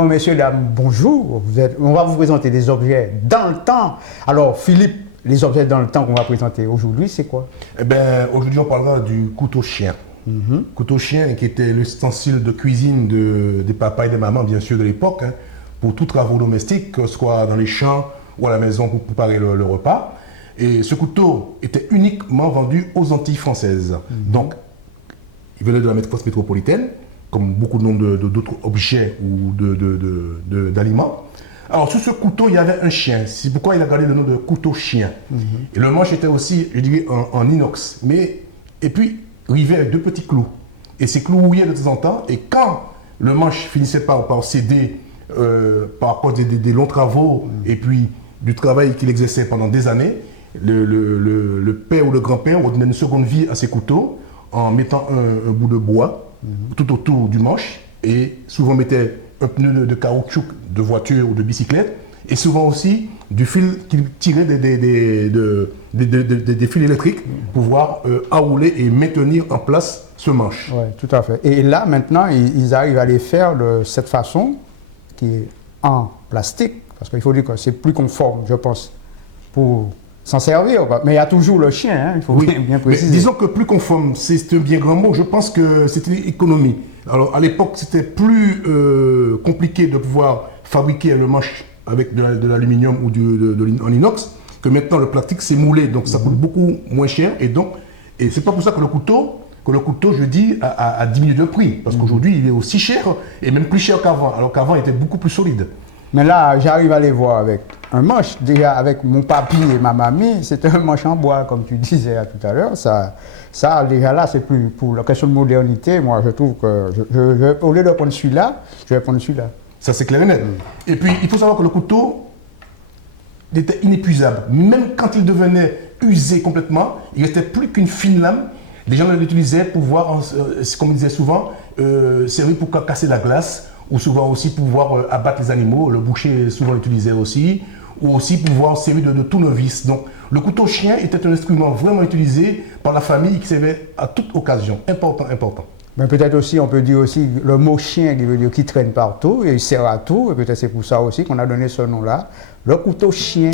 Bon, messieurs, dames, bonjour. On va vous présenter des objets dans le temps. Alors, Philippe, les objets dans le temps qu'on va présenter aujourd'hui, c'est quoi? Eh bien, aujourd'hui, on parlera du couteau chien. Couteau chien qui était l'ustensile de cuisine des papas et des mamans, bien sûr, de l'époque, hein, pour tous travaux domestiques, que ce soit dans les champs ou à la maison pour préparer le repas. Et ce couteau était uniquement vendu aux Antilles françaises. Donc, il venait de la France métropolitaine, comme beaucoup de nombre d'autres objets ou d'aliments. Alors, sur ce couteau, il y avait un chien. C'est pourquoi il a gardé le nom de couteau chien. Et le manche était aussi, je dirais, en inox. Et puis, rivé avec 2 petits clous. Et ces clous rouillaient de temps en temps. Et quand le manche finissait par céder par cause des longs travaux et puis du travail qu'il exerçait pendant des années, le père ou le grand-père redonnait une seconde vie à ces couteaux en mettant un bout de bois tout autour du manche et souvent mettait un pneu de caoutchouc de voiture ou de bicyclette et souvent aussi du fil qu'il tirait des fils électriques pour pouvoir enrouler et maintenir en place ce manche. Oui, tout à fait. Et là, maintenant, ils arrivent à les faire de cette façon qui est en plastique, parce qu'il faut dire que c'est plus conforme, je pense, pour s'en servir. Mais il y a toujours le chien, hein, il faut bien préciser. Mais disons que plus conforme, c'est un bien grand mot. Je pense que c'était l'économie. Alors, à l'époque, c'était plus compliqué de pouvoir fabriquer le manche avec de l'aluminium ou en inox, que maintenant le plastique s'est moulé, donc ça coûte beaucoup moins cher. Et c'est pas pour ça que le couteau, je dis, a diminué de prix. Parce qu'aujourd'hui, il est aussi cher, et même plus cher qu'avant, alors qu'avant, il était beaucoup plus solide. Mais là, j'arrive à les voir avec un manche. Déjà, avec mon papy et ma mamie, c'était un manche en bois, comme tu disais tout à l'heure. Ça, déjà là, c'est plus pour la question de modernité. Moi, je trouve que, au lieu de prendre celui-là, je vais prendre celui-là. Ça, c'est clair et net. Et puis, il faut savoir que le couteau était inépuisable. Même quand il devenait usé complètement, il restait plus qu'une fine lame. Les gens l'utilisaient pour pouvoir, comme ils disaient souvent, servir pour casser la glace, ou souvent aussi pour pouvoir abattre les animaux. Le boucher souvent l'utilisait aussi, ou aussi pour pouvoir servir de tournevis. Donc, le couteau chien était un instrument vraiment utilisé par la famille qui servait à toute occasion. Important. Mais peut-être aussi, on peut dire aussi le mot chien qui veut dire qui traîne partout et il sert à tout. Et peut-être c'est pour ça aussi qu'on a donné ce nom-là, le couteau chien.